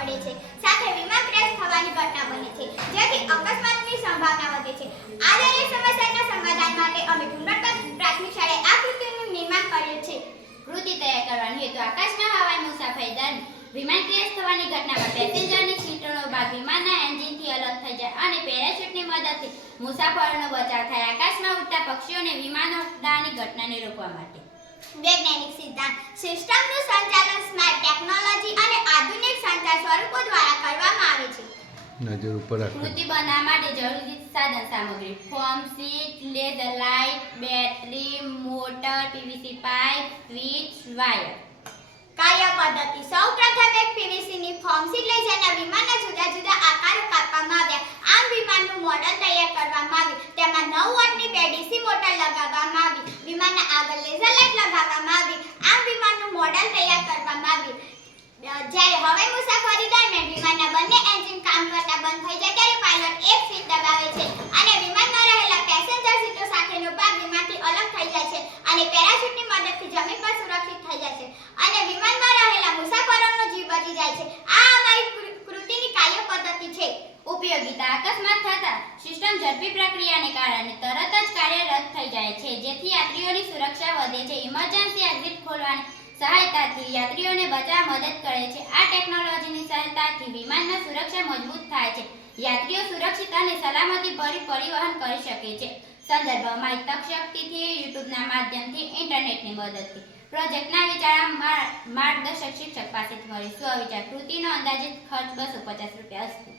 પડે છે, સાથે વિમાન ક્રેશ થવાની ઘટના બને છે, જેથી અકસ્માતની સંભાવના વધે છે. આ દરેક સમસ્યાના સમાધાન માટે અમે ડુંગરપર પ્રાથમિક શાળાએ આ કૃતિનું નિર્માણ કર્યું છે. કૃતિ તૈયાર કરવાનો હેતુ આકાશમાં હવાઈ મુસાફરી દરમિયાન વિમાન ક્રેશ થવાની ઘટનામાં પેસેન્જરની સીટોનો ભાગ વિમાનના એન્જિનથી અલગ થઈ જાય અને પેરાશૂટની મદદથી મુસાફરોનો બચાવ થાય. આકાશમાં ઉડતા પક્ષીઓને વિમાન ઉડાડવાની ઘટનાને રોકવા માટે વૈજ્ઞાનિક સિદ્ધાંત સિસ્ટમનું સંચાલન સ્માર્ટ ટેકનોલોજી અને આધુનિક સંચાર સ્વરૂપો દ્વારા કરવામાં આવે છે. નજર ઉપર રાખો. કૃતિ બનાવવા માટે જરૂરી સાધન સામગ્રી: foam, sheet, leather, light, battery, motor, PVC pipe, switch, wire. કાર્ય પદ્ધતિ સૌપ્રથમ એક પીવીસીની ફોર્મ શીટ લઈ જેના વિમાનના જુદા જુદા આકારો કાપવામાં આવ્યા. આમ વિમાનનું મોડલ તૈયાર કરવામાં આવ્યું. તેમાં 9 વોટની બે ડીસી મોટર લગાવવામાં આવી. વિમાનના આગળ લેઝર લાઇટ લગાવવામાં આવી. આમ વિમાનનું મોડલ તૈયાર કરવામાં આવ્યું. જ્યારે હવાઈ મુસાફરી દરમિયાન વિમાનના બંને એન્જિન કામ કરતા બંધ થઈ જાય ત્યારે પાયલટ એક સ્વિચ દબાવે છે અને વિમાનમાં રહેલા પેસેન્જર સીટો સાથેનો ભાગ વિમાનથી અલગ થઈ જાય છે અને પેરાશૂટની મદદથી જમીન પર સુરક્ષિત થઈ જાય છે અને વિમાનમાં રહેલા મુસાફરોનો જીવ બચી જાય છે. આ અમારી કૃતિની કાર્ય પદ્ધતિ છે. ઉપયોગિતા: અકસ્માત થતા સિસ્ટમ ઝડપી પ્રક્રિયાને કારણે તરત જ કાર્યરત થઈ જાય છે, જેથી યાત્રીઓની સુરક્ષા વધે છે. ઇમરજન્સી એક્ઝિટ ખોલવાની સહાયતાથી યાત્રીઓને બચાવવા મદદ કરે છે. આ ટેકનોલોજીની સહાયતાથી વિમાનમાં સુરક્ષા મજબૂત થાય છે. યાત્રીઓ સુરક્ષિત અને સલામતીભર્યું પરિવહન કરી શકે છે. સંદર્ભ: મારી તક શક્તિથી, યુટ્યુબના માધ્યમથી, ઇન્ટરનેટની મદદથી. પ્રોજેક્ટના વિચાર માર્ગદર્શક શિક્ષક પાસેથી મળી. સ્વવિચાર: કૃતિનો અંદાજિત ખર્ચ ₹250 હશે.